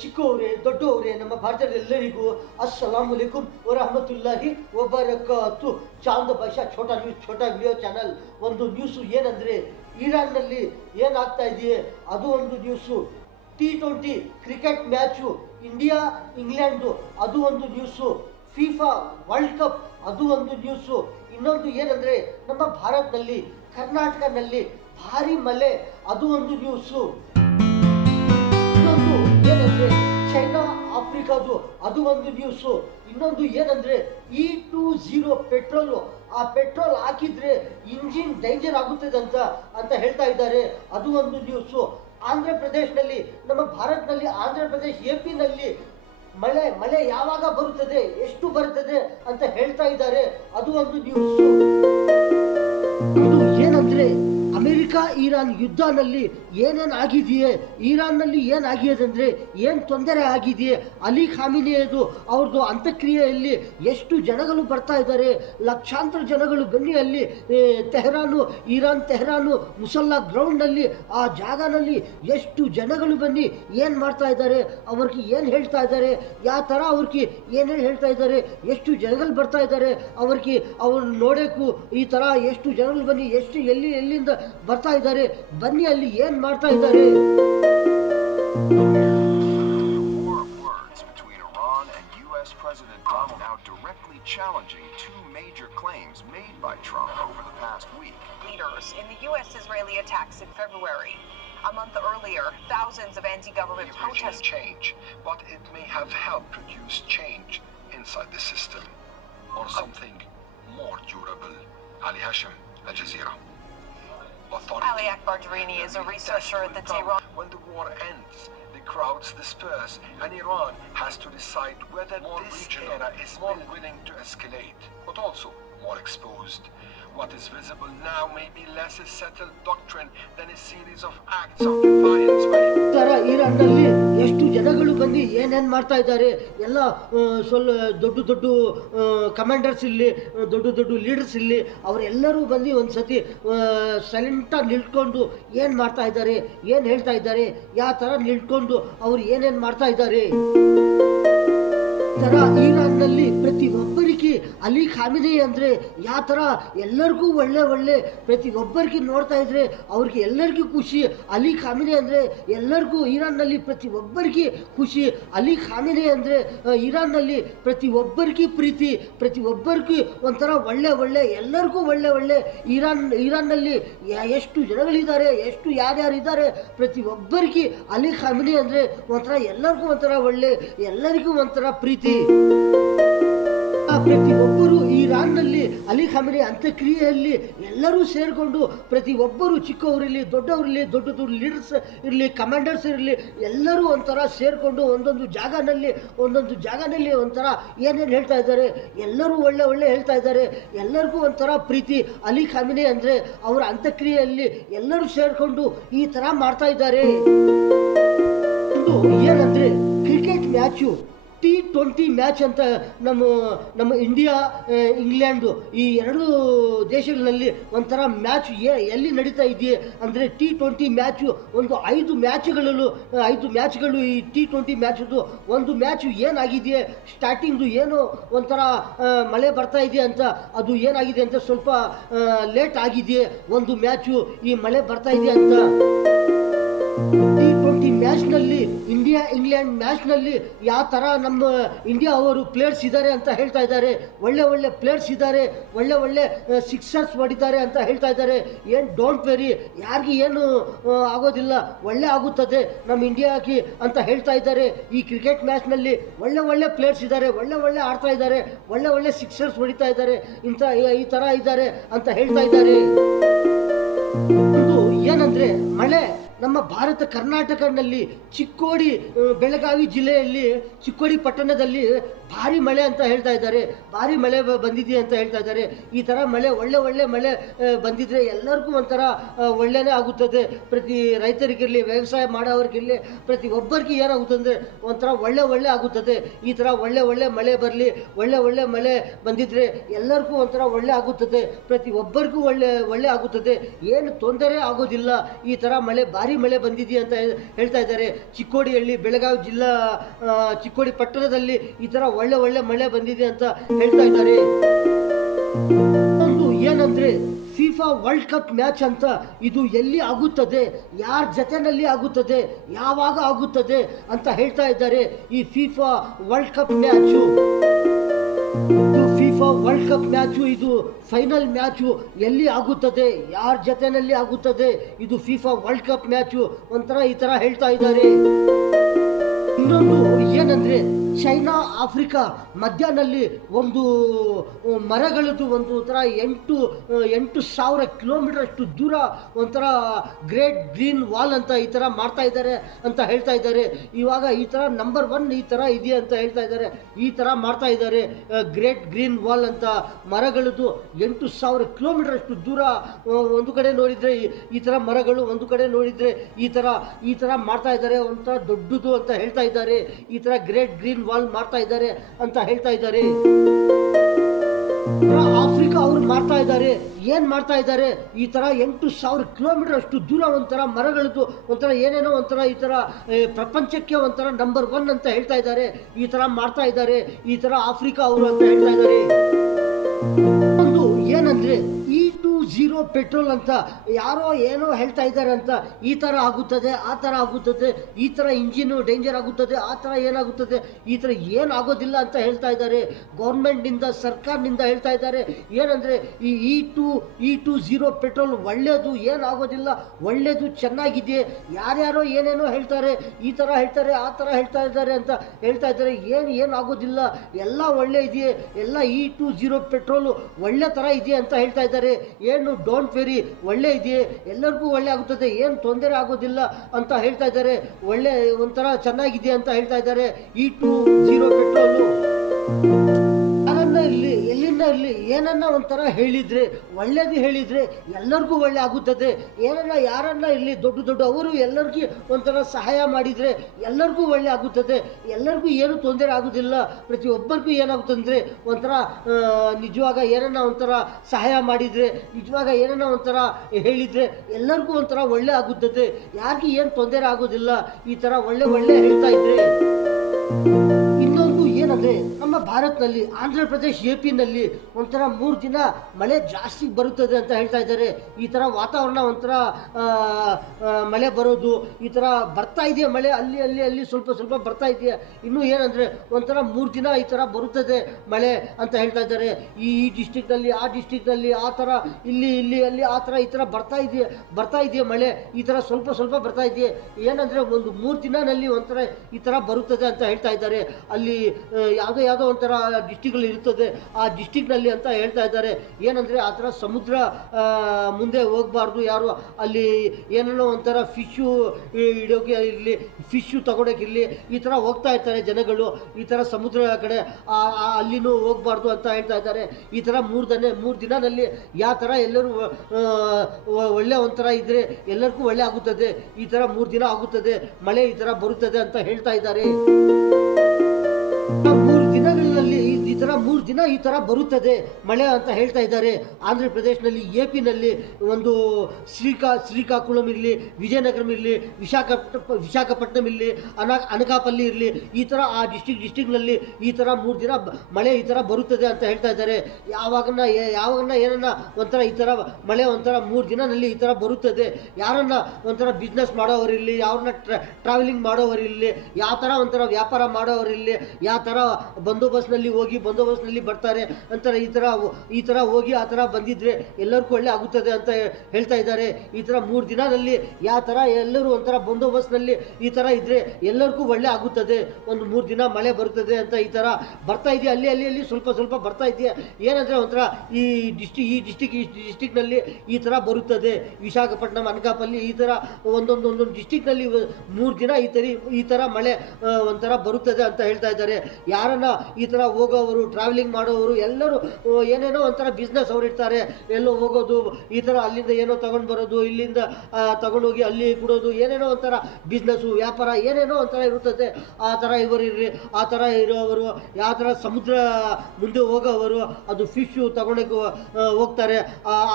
ಚಿಕ್ಕವರೇ ದೊಡ್ಡವರೇ ನಮ್ಮ ಭಾರತದೆಲ್ಲರಿಗೂ ಅಸ್ಸಲಾಮು ಅಲೈಕುಂ ವರಹಮತುಲ್ಲಾಹಿ ವಬರಕಾತು. ಚಾಂದ್ ಭಾಷಾ ಛೋಟಾ ನ್ಯೂಸ್ ಛೋಟಾ ವಿಡಿಯೋ ಚಾನಲ್. ಒಂದು ನ್ಯೂಸು ಏನಂದರೆ, ಇರಾನ್ನಲ್ಲಿ ಏನಾಗ್ತಾ ಇದೆಯೇ ಅದು ಒಂದು news. T20 cricket match India England ಅದು ಒಂದು ನ್ಯೂಸು. ಫಿಫಾ ವರ್ಲ್ಡ್ ಕಪ್ ಅದು ಒಂದು ನ್ಯೂಸು. ಇನ್ನೊಂದು ಏನಂದರೆ, ನಮ್ಮ ಭಾರತದಲ್ಲಿ ಕರ್ನಾಟಕದಲ್ಲಿ ಭಾರಿ ಮಳೆ ಅದು ಒಂದು ನ್ಯೂಸು. ಇನ್ನೊಂದು ಏನಂದರೆ, ಚೈನಾ ಆಫ್ರಿಕಾದು ಅದು ಒಂದು ನ್ಯೂಸು. ಇನ್ನೊಂದು ಏನಂದರೆ, E20 ಪೆಟ್ರೋಲು, ಆ ಪೆಟ್ರೋಲ್ ಹಾಕಿದರೆ ಇಂಜಿನ್ ಡೇಂಜರ್ ಆಗುತ್ತದೆ ಅಂತ ಹೇಳ್ತಾ ಇದ್ದಾರೆ, ಅದು ಒಂದು ನ್ಯೂಸು. ಆಂಧ್ರ ಪ್ರದೇಶದಲ್ಲಿ, ನಮ್ಮ ಭಾರತದಲ್ಲಿ ಆಂಧ್ರ ಪ್ರದೇಶ AP-ನಲ್ಲಿ ಮಳೆ ಯಾವಾಗ ಬರುತ್ತದೆ, ಎಷ್ಟು ಬರುತ್ತದೆ ಅಂತ ಹೇಳ್ತಾ ಇದ್ದಾರೆ, ಅದು ಒಂದು ನ್ಯೂಸು. ಇದು ಏನಂದ್ರೆ, ಅಮೆರಿಕ ಇರಾನ್ ಯುದ್ಧನಲ್ಲಿ ಏನೇನು ಆಗಿದೆಯೇ, ಇರಾನ್ನಲ್ಲಿ ಏನಾಗಿದೆ ಅಂದರೆ ಏನು ತೊಂದರೆ ಆಗಿದೆಯೇ, ಅಲಿ ಖಾಮಿನಿಯದು ಅವ್ರದ್ದು ಅಂತ್ಯಕ್ರಿಯೆಯಲ್ಲಿ ಎಷ್ಟು ಜನಗಳು ಬರ್ತಾ ಇದ್ದಾರೆ, ಲಕ್ಷಾಂತರ ಜನಗಳು ಬನ್ನಿ ಅಲ್ಲಿ ತೆಹರಾನು ಮುಸಲ್ಲಾ ಗ್ರೌಂಡ್ನಲ್ಲಿ ಆ ಜಾಗನಲ್ಲಿ ಎಷ್ಟು ಜನಗಳು ಬನ್ನಿ ಏನು ಮಾಡ್ತಾ ಇದ್ದಾರೆ, ಅವ್ರಿಗೆ ಏನು ಹೇಳ್ತಾ ಇದ್ದಾರೆ, ಯಾವ ಥರ ಅವ್ರಿಗೆ ಏನೇನು ಹೇಳ್ತಾ ಇದ್ದಾರೆ, ಎಷ್ಟು ಜನಗಳು ಬರ್ತಾ ಇದ್ದಾರೆ ಅವ್ರಿಗೆ ಅವ್ರು ನೋಡೋಕ್ಕೂ, ಈ ಥರ ಎಷ್ಟು ಜನಗಳು ಬನ್ನಿ, ಎಷ್ಟು ಎಲ್ಲಿಂದ ಬರ್ತಾ ಇದ್ದಾರೆ, ಬನ್ನಿ ಅಲ್ಲಿ ಏನು ಮಾಡ್ತಾ ಇದ್ದಾರೆ. President Donald now directly challenging two major claims made by Trump over the past week. Leaders in the U.S.-Israeli attacks in February. A month earlier, thousands of anti-government protests Change, but it may have helped produce change inside the system, or something more durable. Ali Hashim, Al Jazeera. Ali Akbar Darini is a researcher at the Tehran. When the war ends, the crowds disperse, and Iran has to decide whether this era is more willing to escalate, but also more exposed. What is visible now may be less a settled doctrine than a series of acts of defiance by ಇರಾನ್ನಲ್ಲಿ ಎಷ್ಟು ಜನಗಳು ಬಂದು ಏನೇನು ಮಾಡ್ತಾ ಇದ್ದಾರೆ, ಎಲ್ಲ ದೊಡ್ಡ commanders ಇಲ್ಲಿ, ದೊಡ್ಡ ಲೀಡರ್ಸ್ ಇಲ್ಲಿ, ಅವರೆಲ್ಲರೂ ಬಂದು ಒಂದು ಸತಿ ಸೈಲೆಂಟಾಗಿ ನಿಲ್ಕೊಂಡು ಏನು ಮಾಡ್ತಾ ಇದ್ದಾರೆ, ಏನು ಹೇಳ್ತಾ ಇದ್ದಾರೆ, ಯಾವ ಥರ ನಿಲ್ಕೊಂಡು ಅವ್ರು ಏನೇನು ಮಾಡ್ತಾ ಇದ್ದಾರೆ. ಥರ ಇರಾನ್ನಲ್ಲಿ ಪ್ರತಿಯೊಬ್ಬರಿಗೆ ಅಲಿ ಖಾಮಿನಿ ಅಂದರೆ ಯಾವ ಥರ ಎಲ್ಲರಿಗೂ ಒಳ್ಳೆ ಪ್ರತಿಯೊಬ್ಬರಿಗೆ ನೋಡ್ತಾ ಇದ್ರೆ ಅವ್ರಿಗೆ ಎಲ್ಲರಿಗೂ ಖುಷಿ. ಅಲಿ ಖಾಮಿನಿ ಅಂದರೆ ಎಲ್ಲರಿಗೂ ಇರಾನ್ನಲ್ಲಿ ಪ್ರತಿಯೊಬ್ಬರಿಗೆ ಖುಷಿ. ಅಲಿ ಖಾಮಿನಿ ಅಂದರೆ ಇರಾನ್ನಲ್ಲಿ ಪ್ರತಿಯೊಬ್ಬರಿಗೆ ಪ್ರೀತಿ, ಪ್ರತಿಯೊಬ್ಬರಿಗೂ ಒಂಥರ ಒಳ್ಳೆ ಎಲ್ಲರಿಗೂ ಒಳ್ಳೆ ಇರಾನ್ನಲ್ಲಿ ಎಷ್ಟು ಜನಗಳಿದ್ದಾರೆ, ಎಷ್ಟು ಯಾರ್ಯಾರಿದ್ದಾರೆ, ಪ್ರತಿಯೊಬ್ಬರಿಗೆ ಅಲಿ ಖಾಮಿನಿ ಅಂದರೆ ಒಂಥರ ಎಲ್ಲರಿಗೂ ಒಂಥರ ಒಳ್ಳೆ, ಎಲ್ಲರಿಗೂ ಒಂಥರ ಪ್ರೀತಿ. ಪ್ರತಿಯೊಬ್ಬರು ಇರಾನ್ನಲ್ಲಿ ಅಲಿ ಖಾಮಿನಿ ಅಂತ್ಯಕ್ರಿಯೆಯಲ್ಲಿ ಎಲ್ಲರೂ ಸೇರಿಕೊಂಡು, ಪ್ರತಿಯೊಬ್ಬರು ಚಿಕ್ಕವರಿರಲಿ ದೊಡ್ಡವರಿರಲಿ, ದೊಡ್ಡ ಲೀಡರ್ಸ್ ಇರಲಿ, ಕಮಾಂಡರ್ಸ್ ಇರಲಿ, ಎಲ್ಲರೂ ಒಂಥರ ಸೇರಿಕೊಂಡು ಒಂದೊಂದು ಜಾಗನಲ್ಲಿ ಒಂಥರ ಏನೇನು ಹೇಳ್ತಾ ಇದ್ದಾರೆ, ಎಲ್ಲರೂ ಒಳ್ಳೆ ಹೇಳ್ತಾ ಇದ್ದಾರೆ, ಎಲ್ಲರಿಗೂ ಒಂಥರ ಪ್ರೀತಿ. ಅಲಿ ಖಾಮಿನಿ ಅಂದರೆ ಅವರ ಅಂತ್ಯಕ್ರಿಯೆಯಲ್ಲಿ ಎಲ್ಲರೂ ಸೇರಿಕೊಂಡು ಈ ಥರ ಮಾಡ್ತಾ ಇದ್ದಾರೆ. ಏನಂದರೆ, ಕ್ರಿಕೆಟ್ ಮ್ಯಾಚು T20 ಮ್ಯಾಚ್ ಅಂತ ನಮ್ಮ ಇಂಡಿಯಾ ಇಂಗ್ಲೆಂಡು ಈ ಎರಡೂ ದೇಶಗಳಲ್ಲಿ ಒಂಥರ ಮ್ಯಾಚ್ ಎಲ್ಲಿ ನಡೀತಾ ಇದೆಯೇ ಅಂದರೆ, T20 ಮ್ಯಾಚು ಒಂದು 5 ಮ್ಯಾಚ್ಗಳು ಈ T20 ಮ್ಯಾಚದು. ಒಂದು ಮ್ಯಾಚು ಏನಾಗಿದೆಯೇ, ಸ್ಟಾರ್ಟಿಂಗ್ದು ಏನೋ ಒಂಥರ ಮಳೆ ಬರ್ತಾ ಇದೆ ಅಂತ, ಅದು ಏನಾಗಿದೆ ಅಂತ ಸ್ವಲ್ಪ ಲೇಟ್ ಆಗಿದೆಯೇ, ಒಂದು ಮ್ಯಾಚು ಈ ಮಳೆ ಬರ್ತಾ ಇದೆ ಅಂತ. T20 ಮ್ಯಾಚ್ನಲ್ಲಿ, ಇಂಡಿಯಾ ಇಂಗ್ಲೆಂಡ್ ಮ್ಯಾಚ್ನಲ್ಲಿ ಯಾವ ಥರ ನಮ್ಮ ಇಂಡಿಯಾ ಅವರು ಪ್ಲೇಯರ್ಸ್ ಇದ್ದಾರೆ ಅಂತ ಹೇಳ್ತಾ ಇದ್ದಾರೆ, ಒಳ್ಳೆ ಪ್ಲೇಯರ್ಸ್ ಇದ್ದಾರೆ, ಒಳ್ಳೆ ಸಿಕ್ಸರ್ಸ್ ಹೊಡಿತಾರೆ ಅಂತ ಹೇಳ್ತಾ ಇದ್ದಾರೆ. ಏನು ಡೋಂಟ್ ವೆರಿ, ಯಾರಿಗೆ ಏನು ಆಗೋದಿಲ್ಲ, ಒಳ್ಳೆ ಆಗುತ್ತದೆ ನಮ್ಮ ಇಂಡಿಯಾಗೆ ಅಂತ ಹೇಳ್ತಾ ಇದ್ದಾರೆ. ಈ ಕ್ರಿಕೆಟ್ ಮ್ಯಾಚ್ನಲ್ಲಿ ಒಳ್ಳೆ ಪ್ಲೇಯರ್ಸ್ ಇದ್ದಾರೆ, ಒಳ್ಳೆ ಆಡ್ತಾ ಇದ್ದಾರೆ, ಒಳ್ಳೆ ಸಿಕ್ಸರ್ಸ್ ಹೊಡಿತಾ ಇದ್ದಾರೆ, ಈ ಥರ ಇದ್ದಾರೆ ಅಂತ ಹೇಳ್ತಾ ಇದ್ದಾರೆ. ಏನಂದರೆ, ಮಳೆ ನಮ್ಮ ಭಾರತ ಕರ್ನಾಟಕದಲ್ಲಿ ಚಿಕ್ಕೋಡಿ ಬೆಳಗಾವಿ ಜಿಲ್ಲೆಯಲ್ಲಿ ಚಿಕ್ಕೋಡಿ ಪಟ್ಟಣದಲ್ಲಿ ಭಾರಿ ಮಳೆ ಅಂತ ಹೇಳ್ತಾ ಇದ್ದಾರೆ, ಭಾರಿ ಮಳೆ ಬಂದಿದೆ ಅಂತ ಹೇಳ್ತಾ ಇದ್ದಾರೆ. ಈ ಥರ ಮಳೆ ಒಳ್ಳೆ ಮಳೆ ಬಂದಿದ್ರೆ ಎಲ್ಲರಿಗೂ ಒಂಥರ ಒಳ್ಳೆಯೇ ಆಗುತ್ತದೆ. ಪ್ರತಿ ರೈತರಿಗಿರಲಿ, ವ್ಯವಸಾಯ ಮಾಡೋರಿಗಿರಲಿ, ಪ್ರತಿಯೊಬ್ಬರಿಗೆ ಏನಾಗುತ್ತದೆ ಒಂಥರ ಒಳ್ಳೆ ಆಗುತ್ತದೆ. ಈ ಥರ ಒಳ್ಳೆ ಮಳೆ ಬರಲಿ, ಒಳ್ಳೆ ಮಳೆ ಬಂದಿದ್ರೆ ಎಲ್ಲರಿಗೂ ಒಂಥರ ಒಳ್ಳೆ ಆಗುತ್ತದೆ, ಪ್ರತಿಯೊಬ್ಬರಿಗೂ ಒಳ್ಳೆ ಆಗುತ್ತದೆ, ಏನು ತೊಂದರೆ ಆಗೋದಿಲ್ಲ. ಈ ಥರ ಮಳೆ ಭಾರಿ ಭಾರಿ ಮಳೆ ಬಂದಿದೆಯಾ ಅಂತ ಹೇಳ್ತಾ ಇದ್ದಾರೆ. ಚಿಕ್ಕೋಡಿಯಲ್ಲಿ, ಬೆಳಗಾವಿ ಜಿಲ್ಲಾ ಚಿಕ್ಕೋಡಿ ಪಟ್ಟಣದಲ್ಲಿ ಈ ಥರ ಒಳ್ಳೆ ಮಳೆ ಬಂದಿದೆ ಅಂತ ಹೇಳ್ತಾ ಇದ್ದಾರೆ. ಒಂದು ಏನಂದ್ರೆ ಫಿಫಾ ವರ್ಲ್ಡ್ ಕಪ್ ಮ್ಯಾಚ್ ಅಂತ ಇದು ಎಲ್ಲಿ ಆಗುತ್ತದೆ, ಯಾರ ಜೊತೆನಲ್ಲಿ ಆಗುತ್ತದೆ, ಯಾವಾಗ ಆಗುತ್ತದೆ ಅಂತ ಹೇಳ್ತಾ ಇದ್ದಾರೆ. ಈ ಫಿಫಾ ವರ್ಲ್ಡ್ ಕಪ್ ಮ್ಯಾಚು ಇದು ಫೈನಲ್ ಮ್ಯಾಚು ಎಲ್ಲಿ ಆಗುತ್ತದೆ, ಯಾರ ಜೊತೆನಲ್ಲಿ ಆಗುತ್ತದೆ, ಇದು ಫಿಫಾ ವರ್ಲ್ಡ್ ಕಪ್ ಮ್ಯಾಚು ಒಂಥರ ಈ ಥರ ಹೇಳ್ತಾ ಇದ್ದಾರೆ. ಇನ್ನೊಂದು ಏನಂದ್ರೆ ಚೈನಾ ಆಫ್ರಿಕಾ ಮಧ್ಯದಲ್ಲಿ ಒಂದು ಮರಗಳದ್ದು ಒಂದು ಥರ 8,000 ಕಿಲೋಮೀಟರ್ ಅಷ್ಟು ದೂರ ಒಂಥರ ಗ್ರೇಟ್ ಗ್ರೀನ್ ವಾಲ್ ಅಂತ ಈ ಥರ ಮಾಡ್ತಾ ಇದ್ದಾರೆ ಅಂತ ಹೇಳ್ತಾ ಇದ್ದಾರೆ. ಇವಾಗ ಈ ಥರ ನಂಬರ್ 1 ಈ ಥರ ಇದೆ ಅಂತ ಹೇಳ್ತಾ ಇದ್ದಾರೆ. ಈ ಥರ ಮಾಡ್ತಾ ಇದ್ದಾರೆ ಗ್ರೇಟ್ ಗ್ರೀನ್ ವಾಲ್ ಅಂತ. ಮರಗಳದ್ದು 8,000 ಕಿಲೋಮೀಟರ್ ಅಷ್ಟು ದೂರ ಒಂದು ಕಡೆ ನೋಡಿದರೆ ಈ ಥರ ಮರಗಳು, ಒಂದು ಕಡೆ ನೋಡಿದರೆ ಈ ಥರ ಮಾಡ್ತಾ ಇದ್ದಾರೆ. ಒಂಥರ ದೊಡ್ಡದು ಅಂತ ಹೇಳ್ತಾ ಇದ್ದಾರೆ. ಈ ಥರ ಗ್ರೇಟ್ ಗ್ರೀನ್ ವಾಲ್ ಮಾಡ್ತಾ ಇದ್ದಾರೆ ಅಂತ ಹೇಳ್ತಾ ಇದ್ದಾರೆ. ಆಫ್ರಿಕಾ ಅವರು ಮಾಡ್ತಾ ಇದ್ದಾರೆ. ಏನ್ ಮಾಡ್ತಾ ಇದ್ದಾರೆ, ಈ ತರ 8,000 ಕಿಲೋಮೀಟರ್ ಅಷ್ಟು ದೂರ ಒಂಥರ ಮರಗಳದ್ದು ಒಂಥರ ಏನೇನೋ ಒಂಥರ ಈ ತರ ಪ್ರಪಂಚಕ್ಕೆ ಒಂಥರ ನಂಬರ್ 1 ಅಂತ ಹೇಳ್ತಾ ಇದ್ದಾರೆ. ಈ ತರ ಮಾಡ್ತಾ ಇದ್ದಾರೆ ಈ ತರ ಆಫ್ರಿಕಾ ಅವರು ಅಂತ ಹೇಳ್ತಾ ಇದ್ದಾರೆ. ಒಂದು ಏನಂದ್ರೆ E20 ಪೆಟ್ರೋಲ್ ಅಂತ ಯಾರೋ ಏನೋ ಹೇಳ್ತಾ ಇದ್ದಾರೆ ಅಂತ ಈ ಥರ ಆಗುತ್ತದೆ, ಆ ಥರ ಆಗುತ್ತದೆ, ಈ ಥರ ಇಂಜಿನು ಡೇಂಜರ್ ಆಗುತ್ತದೆ, ಆ ಥರ ಏನಾಗುತ್ತದೆ, ಈ ಥರ ಏನಾಗೋದಿಲ್ಲ ಅಂತ ಹೇಳ್ತಾ ಇದ್ದಾರೆ. ಗೌರ್ಮೆಂಟ್ನಿಂದ, ಸರ್ಕಾರದಿಂದ ಹೇಳ್ತಾ ಇದ್ದಾರೆ. ಏನಂದರೆ ಈ E20 ಪೆಟ್ರೋಲ್ ಒಳ್ಳೆಯದು, ಏನಾಗೋದಿಲ್ಲ, ಒಳ್ಳೆಯದು, ಚೆನ್ನಾಗಿದೆ. ಯಾರ್ಯಾರೋ ಏನೇನೋ ಹೇಳ್ತಾರೆ, ಈ ಥರ ಹೇಳ್ತಾರೆ, ಆ ಥರ ಹೇಳ್ತಾ ಇದ್ದಾರೆ ಅಂತ ಹೇಳ್ತಾ ಇದ್ದಾರೆ. ಏನಾಗೋದಿಲ್ಲ, ಎಲ್ಲ ಒಳ್ಳೆ ಇದೆಯೇ, ಎಲ್ಲ E20 ಪೆಟ್ರೋಲು ಒಳ್ಳೆ ಥರ ಇದೆ ಅಂತ ಹೇಳ್ತಾ ಇದ್ದಾರೆ. ಏನು ಡೋಂಟ್ ವೆರಿ, ಒಳ್ಳೆ ಇದೆಯೇ, ಎಲ್ಲರಿಗೂ ಒಳ್ಳೆ ಆಗುತ್ತದೆ, ಏನು ತೊಂದರೆ ಆಗೋದಿಲ್ಲ ಅಂತ ಹೇಳ್ತಾ ಇದ್ದಾರೆ. ಒಳ್ಳೆ ಒಂಥರ ಚೆನ್ನಾಗಿದೆ ಅಂತ ಹೇಳ್ತಾ ಇದ್ದಾರೆ. E20 ಪೆಟ್ರೋಲು ಎಲ್ಲಿಂದ ಇರಲಿ ಏನನ್ನ ಒಂಥರ ಹೇಳಿದರೆ, ಒಳ್ಳೇದು ಹೇಳಿದರೆ ಎಲ್ಲರಿಗೂ ಒಳ್ಳೆ ಆಗುತ್ತದೆ. ಯಾರನ್ನ ಇಲ್ಲಿ ದೊಡ್ಡ ಅವರು ಎಲ್ಲರಿಗೂ ಒಂಥರ ಸಹಾಯ ಮಾಡಿದರೆ ಎಲ್ಲರಿಗೂ ಒಳ್ಳೆ ಆಗುತ್ತದೆ. ಎಲ್ಲರಿಗೂ ಏನು ತೊಂದರೆ ಆಗೋದಿಲ್ಲ. ಪ್ರತಿಯೊಬ್ಬರಿಗೂ ಏನಾಗುತ್ತಂದರೆ ಒಂಥರ ನಿಜವಾಗ ಏನನ್ನ ಒಂಥರ ಸಹಾಯ ಮಾಡಿದರೆ, ನಿಜವಾಗ ಏನನ್ನ ಒಂಥರ ಹೇಳಿದರೆ ಎಲ್ಲರಿಗೂ ಒಂಥರ ಒಳ್ಳೆ ಆಗುತ್ತದೆ. ಯಾರಿಗೂ ಏನು ತೊಂದರೆ ಆಗೋದಿಲ್ಲ. ಈ ಥರ ಒಳ್ಳೆ ಹೇಳ್ತಾ ಇದ್ರೆ. ಇನ್ನೊಂದು ಏನಂದರೆ ನಮ್ಮ ಭಾರತದಲ್ಲಿ ಆಂಧ್ರ ಪ್ರದೇಶ್ AP-ನಲ್ಲಿ ಒಂಥರ 3 ದಿನ ಮಳೆ ಜಾಸ್ತಿ ಬರುತ್ತದೆ ಅಂತ ಹೇಳ್ತಾ ಇದ್ದಾರೆ. ಈ ಥರ ವಾತಾವರಣ ಒಂಥರ ಮಳೆ ಬರೋದು ಈ ಥರ ಬರ್ತಾ ಇದೆಯಾ, ಮಳೆ ಅಲ್ಲಿ ಸ್ವಲ್ಪ ಬರ್ತಾ ಇದೆಯಾ. ಇನ್ನೂ ಏನಂದರೆ ಒಂಥರ 3 ದಿನ ಈ ಥರ ಬರುತ್ತದೆ ಮಳೆ ಅಂತ ಹೇಳ್ತಾ ಇದ್ದಾರೆ. ಈ ಡಿಸ್ಟಿಕ್ನಲ್ಲಿ, ಆ ಡಿಸ್ಟಿಕ್ನಲ್ಲಿ, ಆ ಥರ ಇಲ್ಲಿ ಅಲ್ಲಿ ಆ ಥರ ಈ ಥರ ಬರ್ತಾ ಇದೆಯಾ ಮಳೆ. ಈ ಥರ ಸ್ವಲ್ಪ ಬರ್ತಾ ಇದೆಯಾ. ಏನಂದರೆ ಒಂದು 3 ದಿನದಲ್ಲಿ ಒಂಥರ ಈ ಥರ ಬರುತ್ತದೆ ಅಂತ ಹೇಳ್ತಾ ಇದ್ದಾರೆ. ಅಲ್ಲಿ ಯಾವುದೋ ಒಂಥರ ಡಿಸ್ಟಿಕ್ಗಳು ಇರ್ತದೆ, ಆ ಡಿಸ್ಟಿಕ್ನಲ್ಲಿ ಅಂತ ಹೇಳ್ತಾ ಇದ್ದಾರೆ. ಏನಂದರೆ ಆ ಥರ ಸಮುದ್ರ ಮುಂದೆ ಹೋಗಬಾರ್ದು ಯಾರು. ಅಲ್ಲಿ ಏನೇನೋ ಒಂಥರ ಫಿಶ್ಶು ಹಿಡಿಯೋಕೆ ಇರಲಿ, ಫಿಶ್ಶು ತಗೊಳೋಕ್ಕಿರಲಿ, ಈ ಥರ ಹೋಗ್ತಾ ಇರ್ತಾರೆ ಜನಗಳು. ಈ ಥರ ಸಮುದ್ರ ಕಡೆ ಅಲ್ಲಿನೂ ಹೋಗಬಾರ್ದು ಅಂತ ಹೇಳ್ತಾ ಇದ್ದಾರೆ. ಈ ಥರ 3 ದಿನದಲ್ಲಿ ಯಾವ ಥರ ಎಲ್ಲರೂ ಒಳ್ಳೆ ಒಂಥರ ಇದ್ದರೆ ಎಲ್ಲರಿಗೂ ಒಳ್ಳೆ ಆಗುತ್ತದೆ. ಈ ಥರ 3 ದಿನ ಆಗುತ್ತದೆ ಮಳೆ ಈ ಥರ ಬರುತ್ತದೆ ಅಂತ ಹೇಳ್ತಾ ಇದ್ದಾರೆ. 3 ದಿನಗಳಲ್ಲಿ ಈ ಥರ 3 ದಿನ ಈ ಥರ ಬರುತ್ತದೆ ಮಳೆ ಅಂತ ಹೇಳ್ತಾ ಇದ್ದಾರೆ. ಆಂಧ್ರ ಪ್ರದೇಶನಲ್ಲಿ, AP-ನಲ್ಲಿ ಒಂದು ಶ್ರೀಕಾಕುಳಂ ಇರಲಿ, ವಿಜಯನಗರಂ ಇರಲಿ, ವಿಶಾಖಪಟ್ಟಣಂ ಇರಲಿ, ಅನಕಾಪಲ್ಲಿ ಇರಲಿ, ಈ ಥರ ಆ ಡಿಸ್ಟಿಕ್ನಲ್ಲಿ ಈ ಥರ 3 ದಿನ ಮಳೆ ಈ ಥರ ಬರುತ್ತದೆ ಅಂತ ಹೇಳ್ತಾ ಇದ್ದಾರೆ. ಯಾವಾಗನ್ನ ಏನನ್ನ ಒಂಥರ ಈ ಥರ ಮಳೆ ಒಂಥರ 3 ದಿನದಲ್ಲಿ ಈ ಥರ ಬರುತ್ತದೆ. ಯಾರನ್ನ ಒಂಥರ ಬಿಸ್ನೆಸ್ ಮಾಡೋವರಿರಲಿ, ಯಾರನ್ನ ಟ್ರಾವೆಲಿಂಗ್ ಮಾಡೋವರಿರಲಿ, ಯಾವ ಥರ ಒಂಥರ ವ್ಯಾಪಾರ ಮಾಡೋವರಿರಲಿ, ಯಾವ ಥರ ಬಂದೋಬಸ್ತ್ನಲ್ಲಿ ಹೋಗಿ ಬಂದೋಬಸ್ತ್ನಲ್ಲಿ ಬರ್ತಾರೆ ಅಂತಾರೆ. ಈ ಥರ ಹೋಗಿ ಆ ಥರ ಬಂದಿದ್ರೆ ಎಲ್ಲರಿಗೂ ಒಳ್ಳೆ ಆಗುತ್ತದೆ ಅಂತ ಹೇಳ್ತಾ ಇದ್ದಾರೆ. ಈ ಥರ 3 ದಿನದಲ್ಲಿ ಯಾವ ಥರ ಎಲ್ಲರೂ ಒಂಥರ ಬಂದೋಬಸ್ತ್ನಲ್ಲಿ ಈ ಥರ ಇದ್ದರೆ ಎಲ್ಲರಿಗೂ ಒಳ್ಳೆ ಆಗುತ್ತದೆ. ಒಂದು 3 ದಿನ ಮಳೆ ಬರುತ್ತದೆ ಅಂತ ಈ ಥರ ಬರ್ತಾ ಇದೆಯಾ. ಅಲ್ಲಿ ಸ್ವಲ್ಪ ಬರ್ತಾ ಇದೆಯಾ. ಏನಂದರೆ ಒಂಥರ ಈ ಡಿಸ್ಟಿಕ್ನಲ್ಲಿ ಈ ಥರ ಬರುತ್ತದೆ. ವಿಶಾಖಪಟ್ಟಣಂ, ಅನಕಾಪಲ್ಲಿ, ಈ ಥರ ಒಂದೊಂದು ಡಿಸ್ಟಿಕ್ನಲ್ಲಿ 3 ದಿನ ಈ ಥರ ಮಳೆ ಒಂಥರ ಬರುತ್ತದೆ ಅಂತ ಹೇಳ್ತಾ ಇದ್ದಾರೆ. ಯಾರನ್ನ ಈ ಥರ ಹೋಗೋವರು ಟ್ರಾವೆಲಿಂಗ್ ಮಾಡೋರು ಎಲ್ಲರೂ ಏನೇನೋ ಒಂಥರ ಬಿಸ್ನೆಸ್ ಅವ್ರು ಇರ್ತಾರೆ, ಎಲ್ಲೋ ಹೋಗೋದು, ಈ ಥರ ಅಲ್ಲಿಂದ ಏನೋ ತಗೊಂಡು ಬರೋದು, ಇಲ್ಲಿಂದ ತಗೊಂಡೋಗಿ ಅಲ್ಲಿ ಕೊಡೋದು, ಏನೇನೋ ಒಂಥರ ಬಿಸ್ನೆಸ್ಸು ವ್ಯಾಪಾರ ಏನೇನೋ ಒಂಥರ ಇರುತ್ತದೆ. ಆ ಥರ ಇವರು ಇರ್ರಿ, ಆ ಥರ ಇರೋವರು, ಯಾವ ಥರ ಸಮುದ್ರ ಮುಂದೆ ಹೋಗೋವರು, ಅದು ಫಿಶ್ಶು ತಗೊಂಡೋಗಿ ಹೋಗ್ತಾರೆ,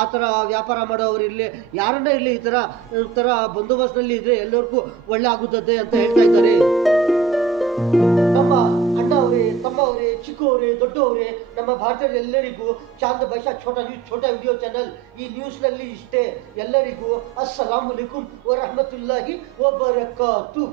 ಆ ಥರ ವ್ಯಾಪಾರ ಮಾಡೋರು ಇರಲಿ, ಯಾರನ್ನ ಇರಲಿ, ಈ ಥರ ಬಂದೋಬಸ್ತ್ನಲ್ಲಿ ಇದ್ದರೆ ಎಲ್ಲರಿಗೂ ಒಳ್ಳೆ ಆಗುತ್ತದೆ ಅಂತ ಹೇಳ್ತಾ ಇದ್ದಾರೆ. ನಮ್ಮ ಅಣ್ಣ ಅವರೇ, ತಮ್ಮ ಅವರೇ, ಚಿಕ್ಕವರೇ, ದೊಡ್ಡವರೇ, ನಮ್ಮ ಭಾರತದ ಎಲ್ಲರಿಗೂ ಚಾಂದ್ ಭಾಷಾ ಛೋಟಾ ವಿಡಿಯೋ ಚಾನಲ್ ಈ ನ್ಯೂಸ್ನಲ್ಲಿ ಇಷ್ಟೇ. ಎಲ್ಲರಿಗೂ ಅಸ್ಸಲಾಮು ಅಲೈಕುಂ ವರಹಮತುಲ್ಲಾಹಿ ವಬರಕಾತು.